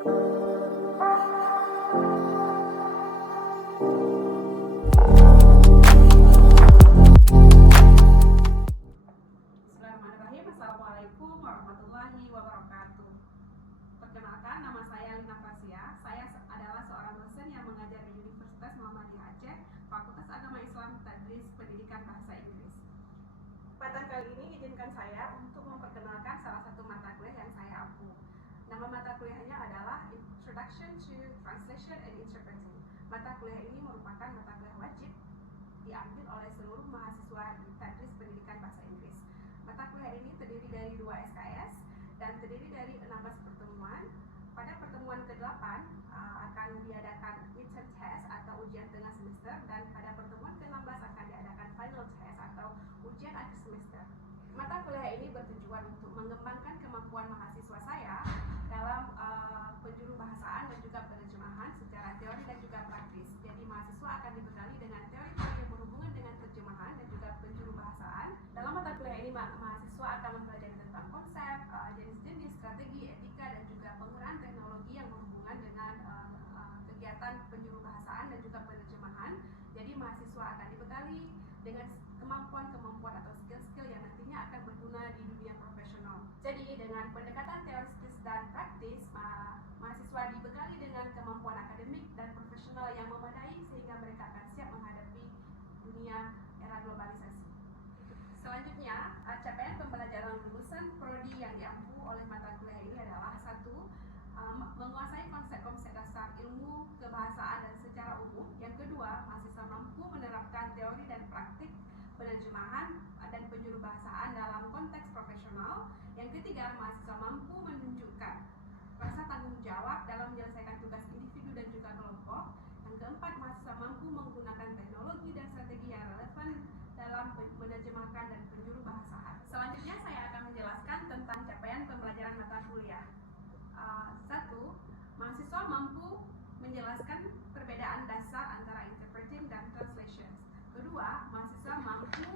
Bismillahirrahmanirrahim. Assalamualaikum warahmatullahi wabarakatuh. Perkenalkan, nama saya Lina Farsia. Saya adalah seorang dosen yang mengajar di Universitas Muhammadiyah Aceh, Fakultas Agama Islam, Tadris Pendidikan Bahasa Inggris. Pada kali ini izinkan saya untuk memperkenalkan salah satu mata kuliah yang saya ampu. Nama mata kuliahnya adalah Introduction to Translation and Interpreting. Mata kuliah ini merupakan mata kuliah wajib diambil oleh seluruh mahasiswa di Tradris Pendidikan Bahasa Inggris. Mata kuliah ini terdiri dari 2 SKS dan terdiri dari 16 pertemuan. Pada pertemuan ke-8 akan diadakan midterm test atau ujian tengah semester, dan pada pertemuan ke-16 akan diadakan final test atau ujian akhir semester. Mata kuliah ini bertujuan untuk mengembangkan kemampuan mahasiswa saya dalam penjuru bahasaan dan juga penerjemahan secara teori dan juga praktis. Jadi mahasiswa akan dibekali dengan teori-teori yang berhubungan dengan terjemahan dan juga penjuru bahasaan. Dalam mata kuliah ini mahasiswa akan mempelajari tentang konsep, jenis-jenis, strategi, etika, dan juga penggunaan teknologi yang berhubungan dengan kegiatan penjuru bahasaan dan juga penerjemahan. Jadi mahasiswa akan dibekali dengan kemampuan-kemampuan atau skill-skill yang nantinya akan berguna di dunia profesional. Jadi dengan pendekatan teoritis dan praktis, mahasiswa dibekali dengan kemampuan akademik dan profesional yang memadai sehingga mereka akan siap menghadapi dunia era globalisasi. Selanjutnya, capaian pembelajaran lulusan prodi yang diampu oleh mata kuliah ini adalah 1. Menguasai konsep-konsep dasar ilmu kebahasaan dan secara umum. Yang kedua, mahasiswa mampu menerapkan teori dan praktik penerjemahan dan penjuru bahasaan dalam konteks profesional. Yang ketiga, mahasiswa mampu menunjukkan rasa tanggung jawab dalam menyelesaikan tugas individu dan juga kelompok. Yang keempat, mahasiswa mampu menggunakan teknologi dan strategi yang relevan dalam menerjemahkan dan penjuru bahasaan. Selanjutnya saya akan menjelaskan tentang capaian pembelajaran mata kuliah. 1. Mahasiswa mampu menjelaskan perbedaan dasar antara interpreting dan translation. Kedua, mahasiswa mampu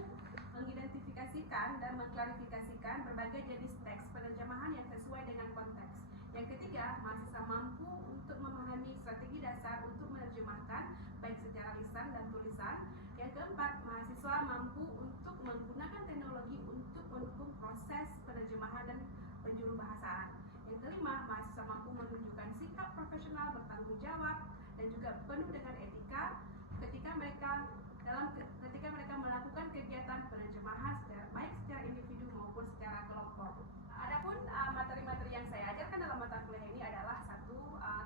mengidentifikasikan dan mengklarifikasikan berbagai jenis teks penerjemahan yang sesuai dengan konteks. Yang ketiga, mahasiswa mampu untuk memahami strategi dasar untuk menerjemahkan baik secara lisan dan tulisan. Yang keempat, mahasiswa mampu untuk menggunakan teknologi untuk mendukung proses penerjemahan dan penjuru bahasaan. Yang kelima, mahasiswa mampu menunjukkan sikap profesional bertanggung jawab dan juga penuh dengan etika ketika mereka melakukan kegiatan penerjemahan baik secara individu maupun secara kelompok. Adapun materi-materi yang saya ajarkan dalam mata kuliah ini adalah 1.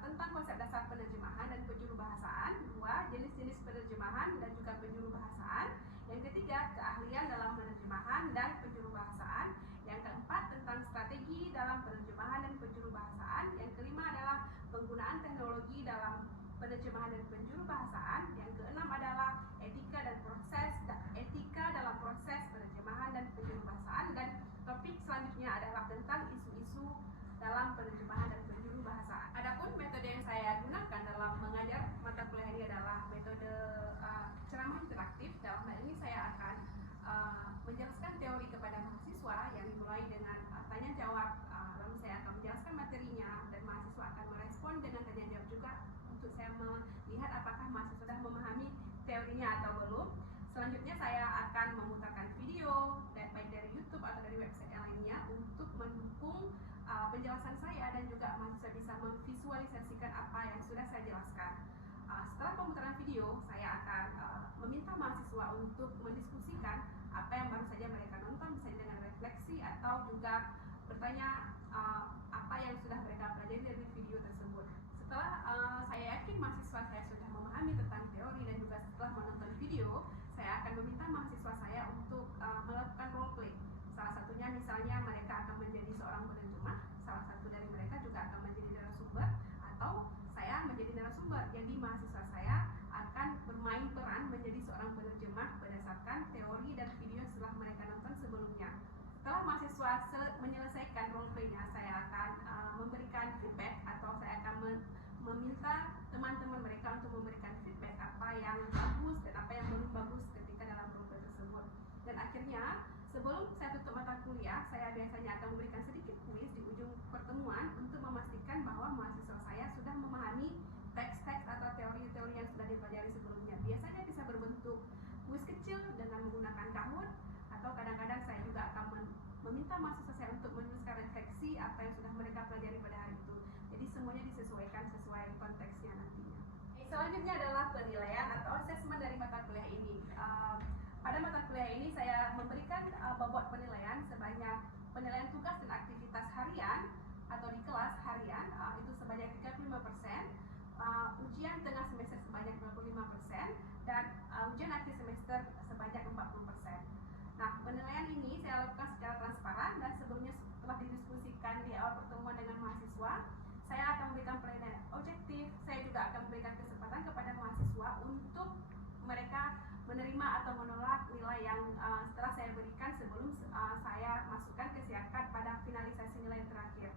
Tentang konsep dasar penerjemahan dan penjuru bahasaan. 2. Jenis-jenis penerjemahan dan juga penjuru bahasaan. Yang ketiga, keahlian dalam penerjemahan dan penjuru bahasaan. Yang keempat, tentang strategi dalam penerjemahan dan penjuru bahasaan. Yang kelima adalah penggunaan teknologi dalam penerjemahan dan penjuru bahasaan. Yang keenam adalah etika dalam proses penerjemahan dan penjuru bahasaan. Dan topik selanjutnya adalah tentang isu-isu dalam penerjemahan dan penjuru bahasaan. Adapun metode yang saya gunakan dalam mengajar mata kuliah ini adalah metode ceramah interaktif. Dalam hal ini saya akan menjelaskan teori kepada mahasiswa yang dimulai dengan tanya jawab, lalu saya akan menjelaskan materinya dan mahasiswa akan merespon dengan tanya jawab juga untuk saya melihat apakah mahasiswa sudah memahami teorinya atau belum. Selanjutnya saya akan memutarkan video baik dari YouTube atau dari website yang lainnya untuk mendukung penjelasan saya dan juga mahasiswa bisa memvisualisasikan apa yang sudah saya jelaskan. Setelah pemutaran video, saya akan meminta mahasiswa untuk mendiskusikan apa yang baru saja mereka nonton, misalnya dengan refleksi atau juga bertanya apa yang sudah mereka pelajari dari video tersebut. Setelah saya yakin mahasiswa saya sudah memahami tentang teori dan juga setelah menonton video, saya akan meminta mahasiswa saya untuk melakukan role play. Salah satunya misalnya mereka akan menjadi seorang penerjemah, salah satu dari mereka juga akan menjadi narasumber, atau saya menjadi narasumber. Jadi mahasiswa saya akan bermain peran menjadi seorang penerjemah berdasarkan teori dan video setelah mereka nonton sebelumnya. Setelah mahasiswa menyelesaikan role play-nya, saya akan memberikan feedback atau saya akan meminta teman-teman mereka untuk memberikan feedback apa yang bagus dan apa yang belum bagus ketika dalam role play tersebut. Dan akhirnya sebelum saya tutup mata kuliah, saya biasanya akan memberikan sedikit kuis di ujung pertemuan untuk memastikan bahwa mahasiswa saya meminta mahasiswa saya untuk menuliskan refleksi apa yang sudah mereka pelajari pada hari itu. Jadi semuanya disesuaikan sesuai konteksnya nantinya. Selanjutnya adalah penilaian atau asesmen dari mata kuliah ini. Pada mata kuliah ini saya memberikan bobot penilaian sebanyak penilaian tugas dan aktivitas harian atau di kelas harian itu sebanyak 35%, ujian tengah semester sebanyak 25%, dan ujian akhir semester sebanyak 40%. Nah, penilaian ini saya lakukan secara transparan dan sebelumnya setelah didiskusikan di awal pertemuan dengan mahasiswa, saya akan memberikan penilaian objektif. Saya juga akan memberikan kesempatan kepada mahasiswa untuk mereka menerima atau menolak nilai yang setelah saya berikan sebelum saya masukkan ke siakat pada finalisasi nilai terakhir.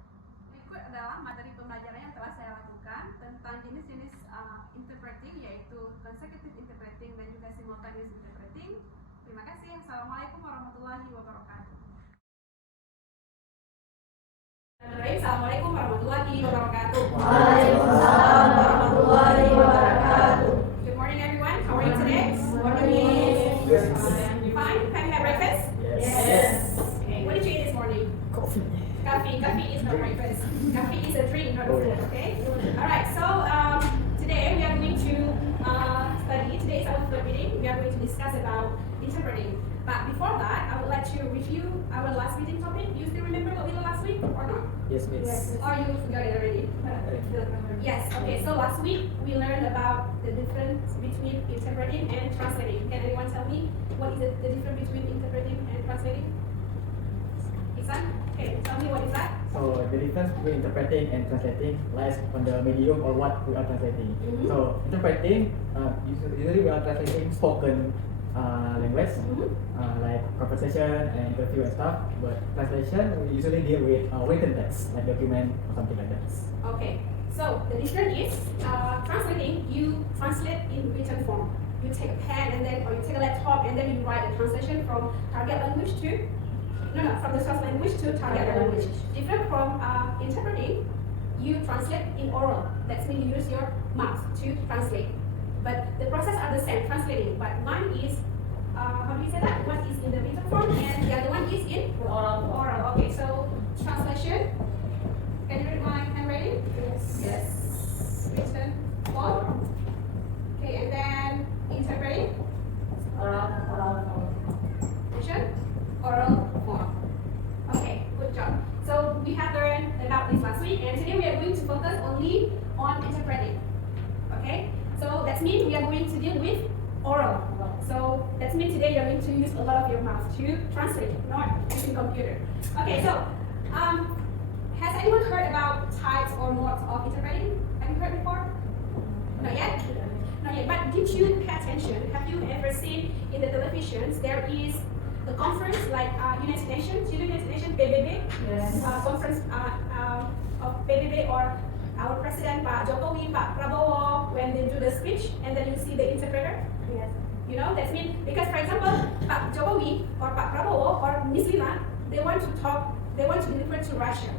Berikut adalah materi pembelajaran yang telah saya lakukan tentang jenis-jenis interpreting, yaitu consecutive interpreting dan juga simultaneous interpreting. Terima kasih. Assalamualaikum warahmatullahi wabarakatuh. Assalamualaikum warahmatullahi wabarakatuh. Waalaikumsalam warahmatullahi wabarakatuh. Good morning, everyone. How are you today? Morning. Fine. Have you had breakfast? Yes. Okay. What did you eat this morning? Coffee. Coffee. Coffee is not breakfast. Coffee is a drink, not a food. Okay. All right. So today we are going to study. Today is our third meeting. We are going to discuss about interpreting. But before that, I would like to review our last meeting topic. You still remember what we did last week or not? Yes, miss. Yes. Or you forgot it already? Yes. Okay. So last week we learned about the difference between interpreting and translating. Can anyone tell me what is the difference between interpreting and translating? Isan? Okay. Tell me what is that? So the difference between interpreting and translating lies on the medium or what we are translating. Mhm. So interpreting, usually we are translating spoken language, like conversation and interview and stuff. But translation, we usually deal with written text, like document or something like that. Okay. So the difference is translating. You translate in written form. You take a pen and then, or you take a laptop and then you write a translation from target language to from the source language to target language. Different from interpreting, you translate in oral. That means you use your mouth to translate. But the process are the same, translating. But one is, how do you say that? One is in the written form and the other one is in oral. Okay, so translation. Can you read my handwriting? Yes. Written form. Okay, and then interpreting. Vision. Oral form. Okay, good job. So we have learned about this last week, and today we are going to focus only on interpreting. Okay, so that means we are going to deal with oral. So that means today you are going to use a lot of your mouth to translate, not using computer. Okay, so has anyone heard about types or modes of interpreting? Have you heard before? Not yet? Not yet, but did you pay attention? Have you ever seen in the televisions there is a conference like United Nations, PBB, conference of PBB or our president Pak Jokowi, Pak Prabowo, when they do the speech and then you see the interpreter. Yes. You know, that's mean because for example, Pak Jokowi or Pak Prabowo or Miss Lina, they want to deliver to Russia.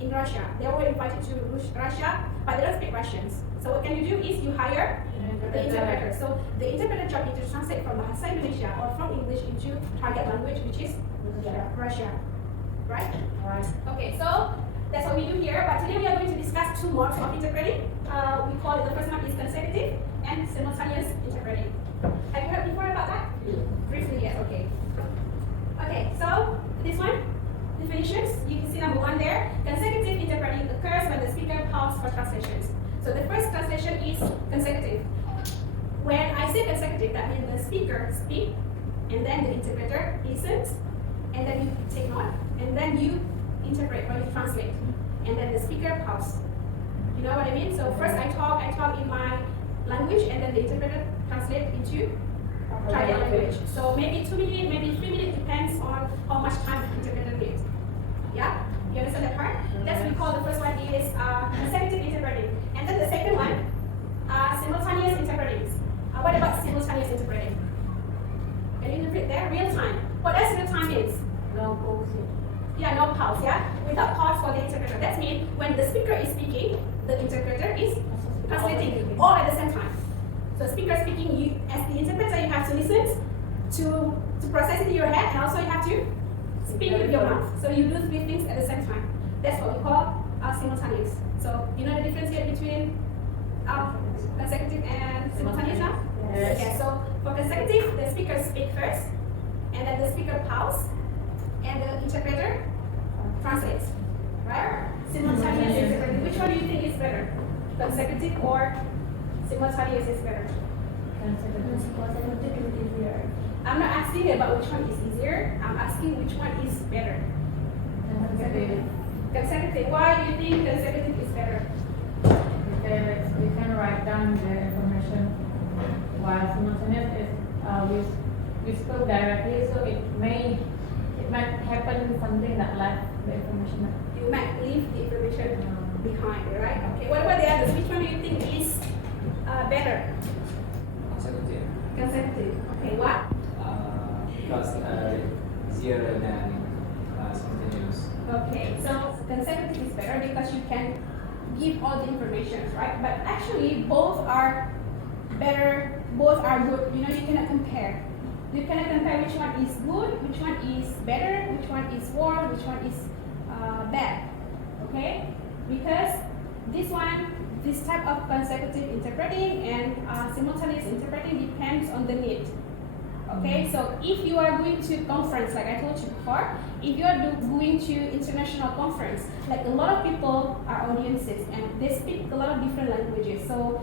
In Russia, they were invited to Russia, but they don't speak Russians. So what can you do is you hire the interpreter. So the interpreter job is to translate from Bahasa Indonesia or from English into target language, which is Russia. Right? Right. Okay, so that's what we do here. But today we are going to discuss two modes of interpreting. We call it, the first one is consecutive and simultaneous interpreting. Have you heard before about that? Briefly, yes. Okay. Okay, so this one, definitions. You can see number one there. Consecutive interpreting occurs when the speaker pauses for translations. So the first translation is consecutive. When I say consecutive, that means the speaker speaks, and then the interpreter listens, and then you take note, and then you interpret or you translate, and then the speaker pauses. You know what I mean? So first I talk in my language, and then the interpreter translates into target language. So maybe 2 minutes, maybe 3 minutes, depends on how much time the interpreter needs. Yeah? You understand that part? That's what we call the first one is consecutive interpreting. And then the second one, simultaneous interpreting. What about simultaneous interpreting? Can you repeat there? Real time. What does real time mean? No pause. Yeah, no pause, yeah? Without pause for the interpreter. That means when the speaker is speaking, the interpreter is translating all at the same time. So speaker speaking, you as the interpreter, you have to listen to process it in your head, and also you have to speak with your mouth. So you do three things at the same time. That's what we call simultaneous. So you know the difference here between consecutive and simultaneous now? Yes. Yeah, so for consecutive, the speaker speak first, and then the speaker pause, and the interpreter translates. Right? Simultaneous interpreting. Which one do you think is better? Consecutive or simultaneous is better? Consecutive is easier. I'm not asking about which one is easier. I'm asking which one is better. Consecutive. Consecutive. Why do you think consecutive is better? Because we can write down the information, while simultaneous is we spoke directly, so it might happen something that left the information. You might leave the information behind, right? Okay. What about the others? Which one do you think is better? Consecutive. Consecutive. Okay. What? Because easier than spontaneous. Okay. So consecutive is better because you can give all the information, right? But actually, both are better. Both are good. You know, you cannot compare. You cannot compare which one is good, which one is better, which one is worse, which one is bad. Okay? Because this type of consecutive interpreting and simultaneous interpreting depends on the need. Okay? So if you are going to conference, like I told you before, if you are going to international conference, like a lot of people are audiences and they speak a lot of different languages. So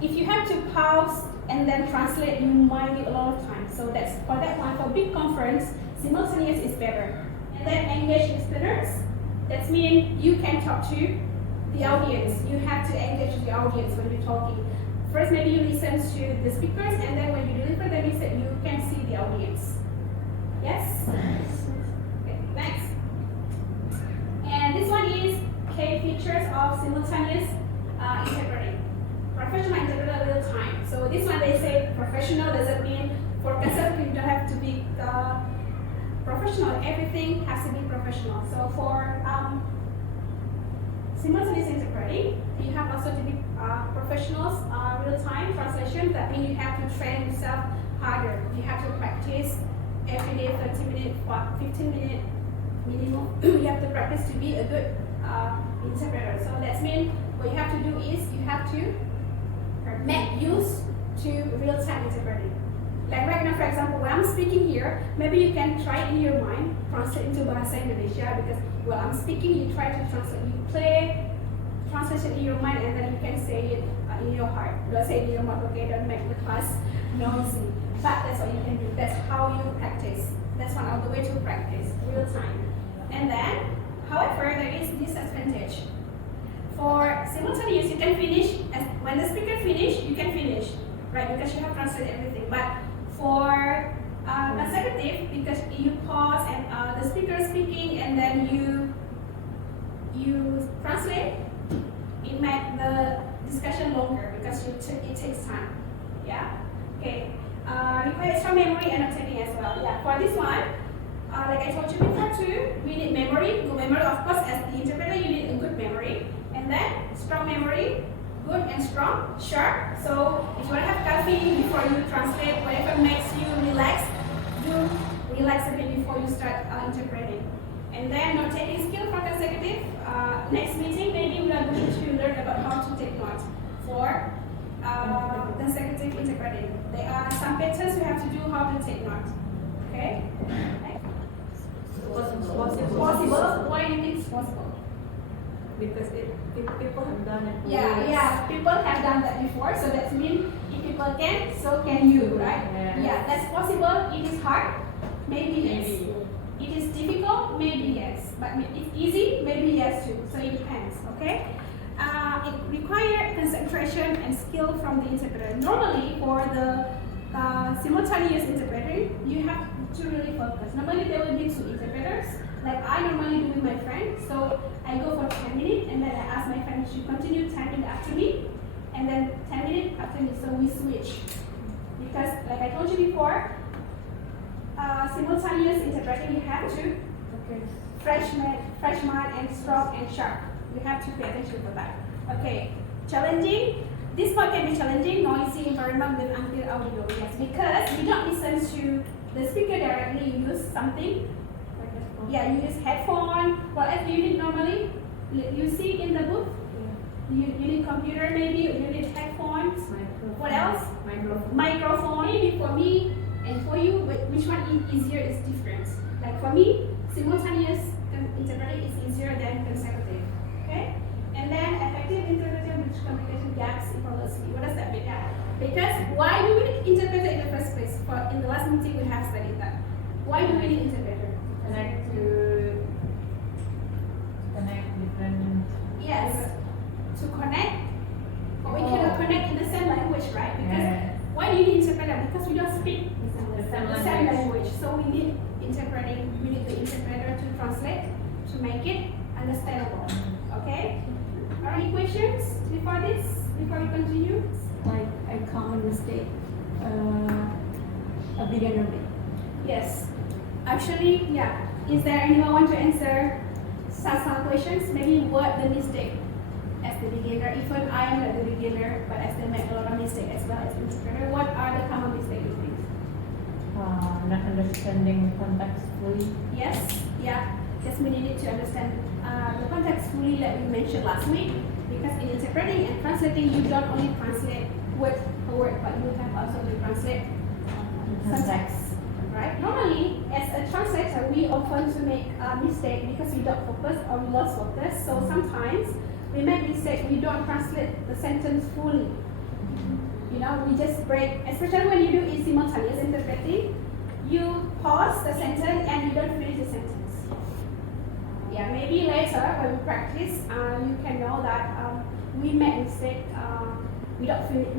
if you have to pause and then translate, you might need a lot of time. So that's for that one. For big conference, simultaneous is better. And then engage listeners. That means you can talk to the audience. You have to engage the audience when you're talking. First, maybe you listen to the speakers, and then when you deliver the message, you can see the audience. Yes? Okay, next. And this one is key features of simultaneous interpreting. Professional interpreter real time. So this one they say professional doesn't mean for consecutive you don't have to be professional. Everything has to be professional. So for simultaneous interpreting, you have also to be professionals. Real time translation. That means you have to train yourself harder. You have to practice every day, 30 minutes, 15 minutes minimum. You have to practice to be a good interpreter. So that means what you have to do is you have to make use to real-time interpreting. Like right now, for example, when I'm speaking here, maybe you can try in your mind, translate into Bahasa Indonesia, because while I'm speaking, you try to translate, you play translation in your mind, and then you can say it in your heart. Don't say it in your mouth, okay? Don't make the class noisy. But that's what you can do. That's how you practice. That's one of the way to practice, real-time. And then, however, there is disadvantage. For simultaneous, you can finish, when the speaker finish, you can finish, right? Because you have translated everything. But for consecutive, because you pause and the speaker is speaking, and then you translate, it makes the discussion longer because it takes time. Yeah. Okay. Require extra memory and notating as well. Yeah. For this one, like I told you before too, we need memory. Good memory, of course. As the interpreter, you need a good memory. And then strong memory, good and strong, sharp. So if you want to have caffeine before you translate, whatever makes you relax, do relax a bit before you start interpreting. And then note-taking skill for consecutive. Next meeting, maybe we are going to learn about how to take notes for consecutive interpreting. There are some patterns we have to do how to take notes. Okay? Possible. Why do you think it's possible? Because people have done it. Yeah, people have done that before, so that means if people can, so can you, right? Yeah, that's possible. It is hard, maybe yes. It is difficult, maybe yes. But it's easy, maybe yes too. So it depends, okay? It requires concentration and skill from the interpreter. Normally, for the simultaneous interpreting, you have to really focus. Normally, there will be two interpreters. Like I normally do with my friend, so I go for 10 minutes and then I ask my friend to continue 10 minutes after me, and then 10 minutes after me, so we switch. Because like I told you before, simultaneous interpreting, you have to fresh mind and strong and sharp. You have to pay attention to that. Okay, challenging. This part can be challenging, noisy environment with unclear audio. Yes, because you don't listen to the speaker directly. You use something Yeah, you use headphone. What else do you need normally? You see in the booth? You need computer maybe, you need headphones. What else? Microphone. Maybe for me and for you, which one is easier is different. Like for me, simultaneous interpreting is easier than consecutive. Okay? And then effective interpretation bridge communication gaps equality. What does that mean? Yeah. Because why do we need interpreter in the first place? In the last meeting we have studied that. Why do we need interpreter? Connect different. Yes. To connect. But we cannot connect in the same language, right? Because why do you need interpreter? Because we don't speak the same language. So we need interpreting. We need the interpreter to translate to make it understandable. Okay? Are any questions before this? Before we continue? Like a common mistake a beginner made. Yes. Actually, yeah. Is there anyone want to answer some questions? Maybe what the mistake as the beginner. Even I am not the beginner, but I still make a lot of mistakes as well as interpreter. What are the common mistakes you think? Not understanding context fully. Yes. Yeah. Just we need to understand the context fully that we mentioned last week. Because in interpreting and translating, you don't only translate word per word, but you have also to translate context, right? Normally, as a translator, we often to make a mistake because we don't focus or we lost focus. So sometimes we make mistake. We don't translate the sentence fully. You know, we just break. Especially when you do simultaneous interpreting, you pause the sentence and you don't finish the sentence. Yeah, maybe later when we practice, you can know that we make mistake. We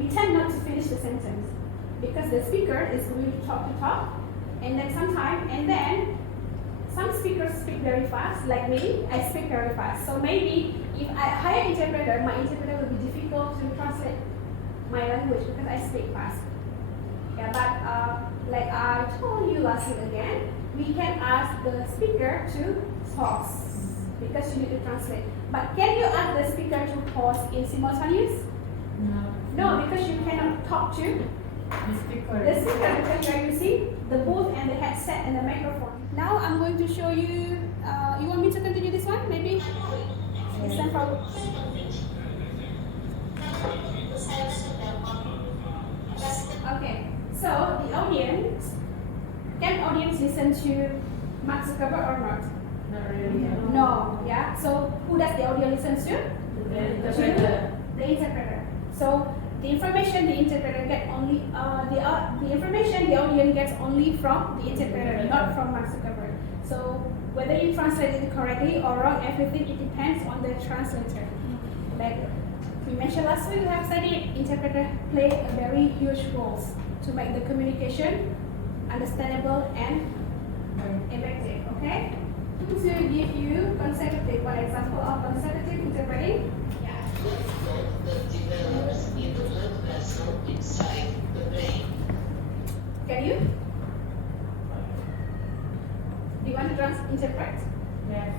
tend not to finish the sentence because the speaker is going to talk, and then some speakers speak very fast. Like me, I speak very fast. So maybe if I hire an interpreter, my interpreter will be difficult to translate my language because I speak fast. Yeah, but like I told you last week again, we can ask the speaker to pause. Because you need to translate. But can you ask the speaker to pause in simultaneous? No, because you cannot talk to The speaker. because you are using the booth and the headset and the microphone. Now I'm going to show you. You want me to continue this one? Maybe. Listen from. Okay. So the audience, can audience listen to Mark Zuckerberg or not? Not really. No, yeah. So who does the audio listen to? The interpreter. The interpreter. So the information the interpreter get only the information the audience gets only from the interpreter, not from Mark Zuckerberg. So whether you translate it correctly or wrong, everything it depends on the translator. Like we mentioned last week, we have studied interpreter play a very huge role to make the communication understandable and effective. Okay. To give you consecutive, one example of consecutive interpreting. Can you? Do you want to interpret? Yes.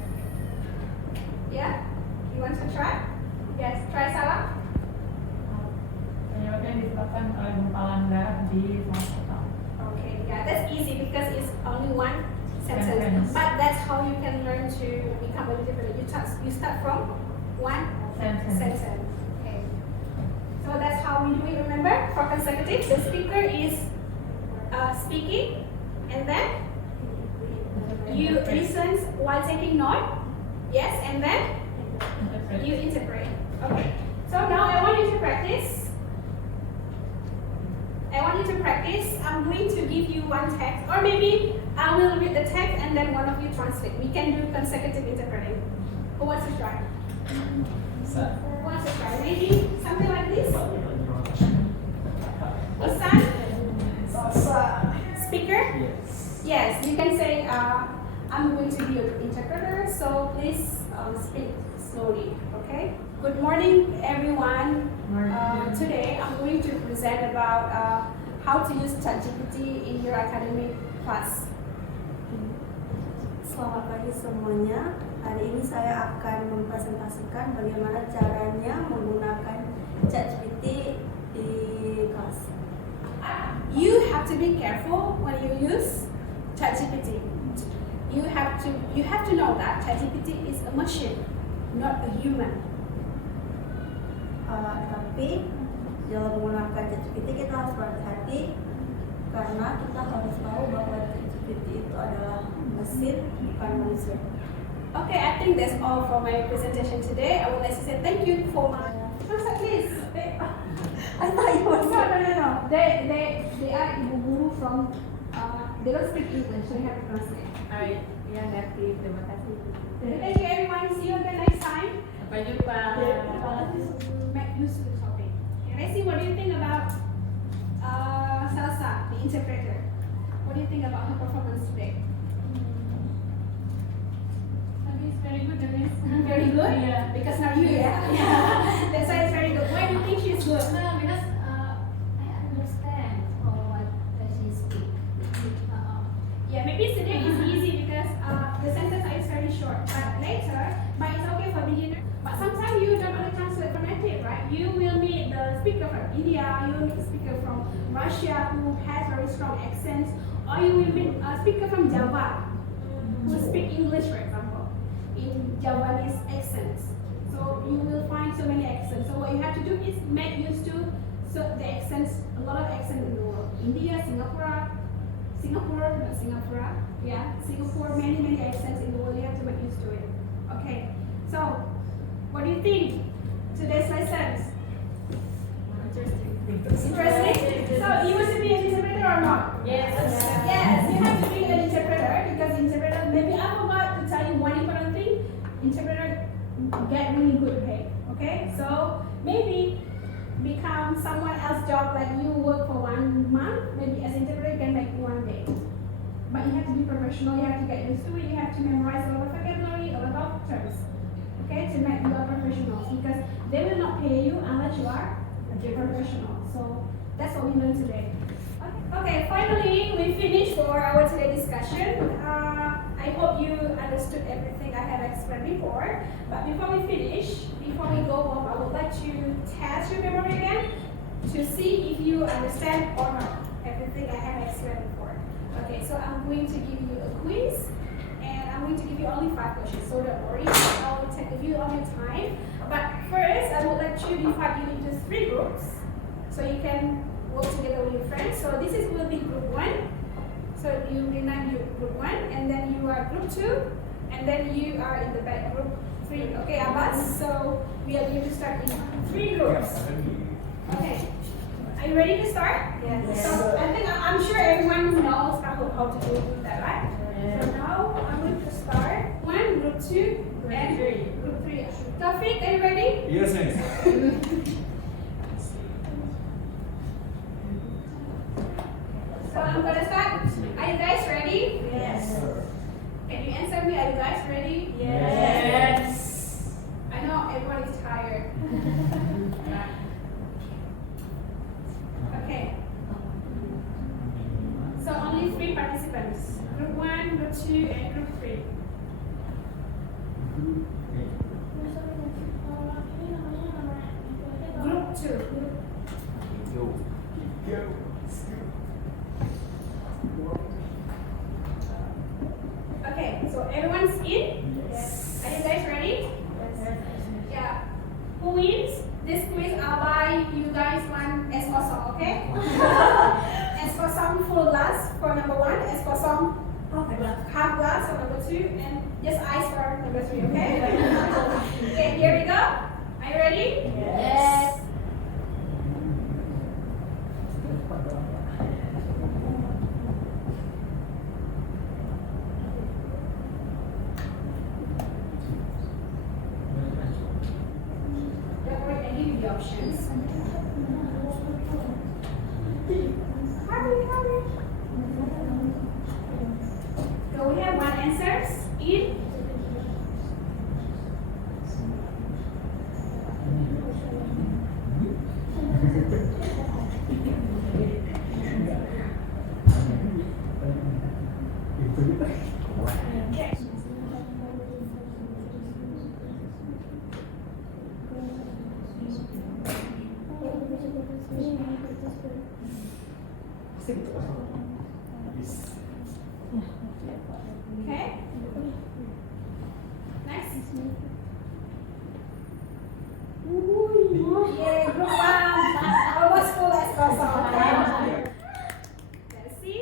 Yeah? You want to try? Yes, try salah. Penyebabnya disebabkan oleh gumpalan darah di mata. Okay, yeah, that's easy because it's only one sentence. Sentence. But that's how you can learn to become a interpreter. You start from one sentence. Okay. So that's how we do it. Remember, for consecutive, the speaker is speaking, and then you listen while taking note. Yes, and then you interpret. Okay. So now I want you to practice. I'm going to give you one text, or maybe I will read the text and then one of you translate. We can do consecutive interpreting. Who wants to try? Who wants to try? Maybe something like this. Isan? Speaker? Yes. Yes, you can say, I'm going to be your interpreter, so please speak slowly, okay? Good morning, everyone. Today, I'm going to present about how to use ChatGPT in your academic class. Selamat pagi semuanya. Hari ini saya akan mempresentasikan bagaimana caranya menggunakan ChatGPT di kelas. You have to be careful when you use ChatGPT. you have to know that ChatGPT is a machine, not a human. Tapi dalam menggunakan ChatGPT kita harus berhati-hati karena kita harus tahu bahwa ChatGPT itu adalah mesin, bukan manusia. Okay, I think that's all for my presentation today. I would like to say thank you for my. Please. I thought you were No. They are ibu guru from. They don't speak English, so you have to translate. Alright, ya ngerti. Terima kasih. Thank you everyone. See you again next time. Sampai jumpa. Make use of the topic. Okay, Resi, what do you think about Salsa, the interpreter? What do you think about her performance today? It's very good, Dennis. Very good? Yeah. Because now you, yeah? Yeah. That's why it's very good. Why do you think she's good? No, because I understand what she speak. Yeah, maybe today is easy because the sentence is very short. But later, but it's okay for beginner. But sometimes you don't only translate from native, right? You will meet the speaker from India, you will meet a speaker from Russia who has very strong accents, or you will meet a speaker from Java who speak English, for example, in Javanese accents. So you will find so many accents. So what you have to do is make use to the accents, a lot of accents in the world. India, Singapore, many accents in the world. You have to make use to it. Okay. So, what do you think? Today's lessons. Interesting. So, you want to be an interpreter or not? Yes. Yes, you have to be an interpreter because interpreter. Maybe I forgot to tell you one important thing. Interpreter get really good pay. Okay. So maybe become someone else's job, like you work for 1 month. Maybe as interpreter you can make 1 day. But you have to be professional. You have to get used to it. You have to memorize a lot of vocabulary, a lot of terms. Okay, to make you a professional, because they will not pay you unless you are a professional. So that's what we learned today. Okay, finally we finished for our today's discussion. I hope you understood everything I have explained before. But before we finish, before we go home, I would like to test your memory again to see if you understand or not everything I have explained before. Okay, so I'm going to give you a quiz, and I'm going to give you only 5 questions. So don't worry, I will take you all your time. But first, I would like to divide you into 3 groups, so you can work together with your friends. So this will be group 1. So you rename you group 1, and then you are group 2, and then you are in the back group 3. Okay, Abbas? So we are going to start in 3 groups. Okay. Are you ready to start? Yes. So I think I'm sure everyone knows how to do that, right? Yes. So now I'm going to start 1, group 2, and group 3. Taufik, are you ready? Yes, miss. So I'm gonna start. Are you guys ready? Yes. Can you answer me? Are you guys ready? Yes. I know everyone is tired. Okay. So only 3 participants. Group 1, group 2, and group 3. Group 2. Okay, so everyone's in? Yes. Are you guys ready? Yes. Yeah. Who wins? This quiz I'll buy you guys one S-kosong, okay? S-kosong full glass for number 1, S-kosong half glass for number 2, and just ice for number 3, okay? Okay, here we go. Are you ready? Yes. Don't worry, I give you the options. Hurry. So we have 1 answer in. Okay. Okay. Next. Yay, group 1. Almost full as kosong. Let's see.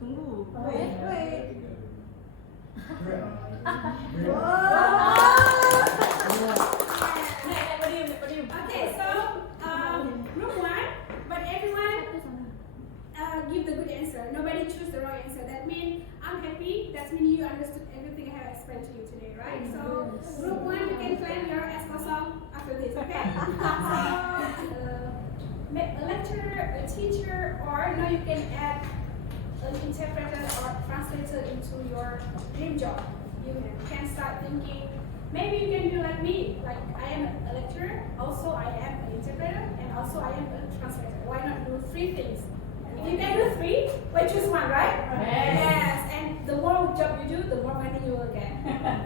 Tunggu. Wait. Okay, so group 1, but everyone give the good answer. Nobody choose the wrong answer. That means I'm happy. That means you understood everything I have explained to you today, right? So group 1, you can claim your S-kosong after this, okay? A lecturer, a teacher, or no, you can add an interpreter or translator into your dream job. You can start thinking, maybe you can do like me, like I am a lecturer, also I am an interpreter, and also I am a translator. Why not do 3 things? If you can do 3, well, choose 1, right? Yes, and the more job you do, the more money you will get.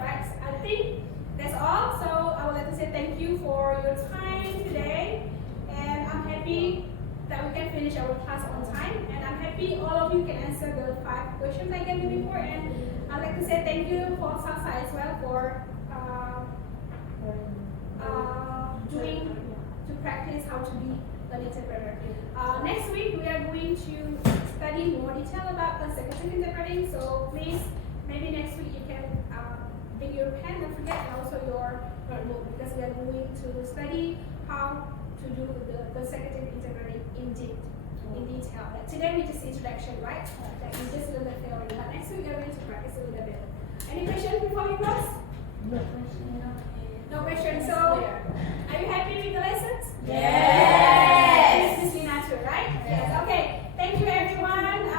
Right? I think that's all. So I would like to say thank you for your time today, and I'm happy that we can finish our class on time, and I'm happy all of you can answer the 5 questions I gave you before, and I'd like to say thank you for Salsa as well for doing to practice how to be an interpreter. Next week we are going to study more detail about consecutive interpreting, so please maybe next week you can bring your pen, don't forget, and also your notebook, because we are going to study how to do the consecutive interpreting in detail. Like today we just introduction, right? Like we just learned the theory, but next week we are going to practice a little bit. Any questions before we close? No question. So, are you happy with the lessons? Yes. This is Lina too, right? Yes. Okay. Thank you everyone.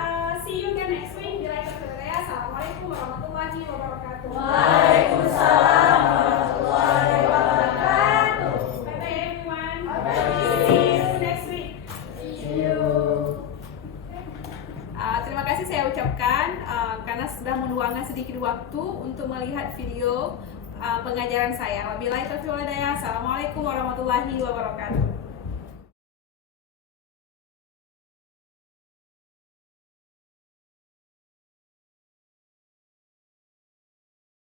See you again next week. Assalamualaikum warahmatullahi wabarakatuh. Waalaikumsalam warahmatullahi wabarakatuh. Bye bye everyone. See you next week. See you. Terima kasih saya ucapkan karena sudah meluangkan sedikit waktu untuk melihat video pengajaran saya. Wabillahi taufiq wal hidayah. Assalamualaikum warahmatullahi wabarakatuh.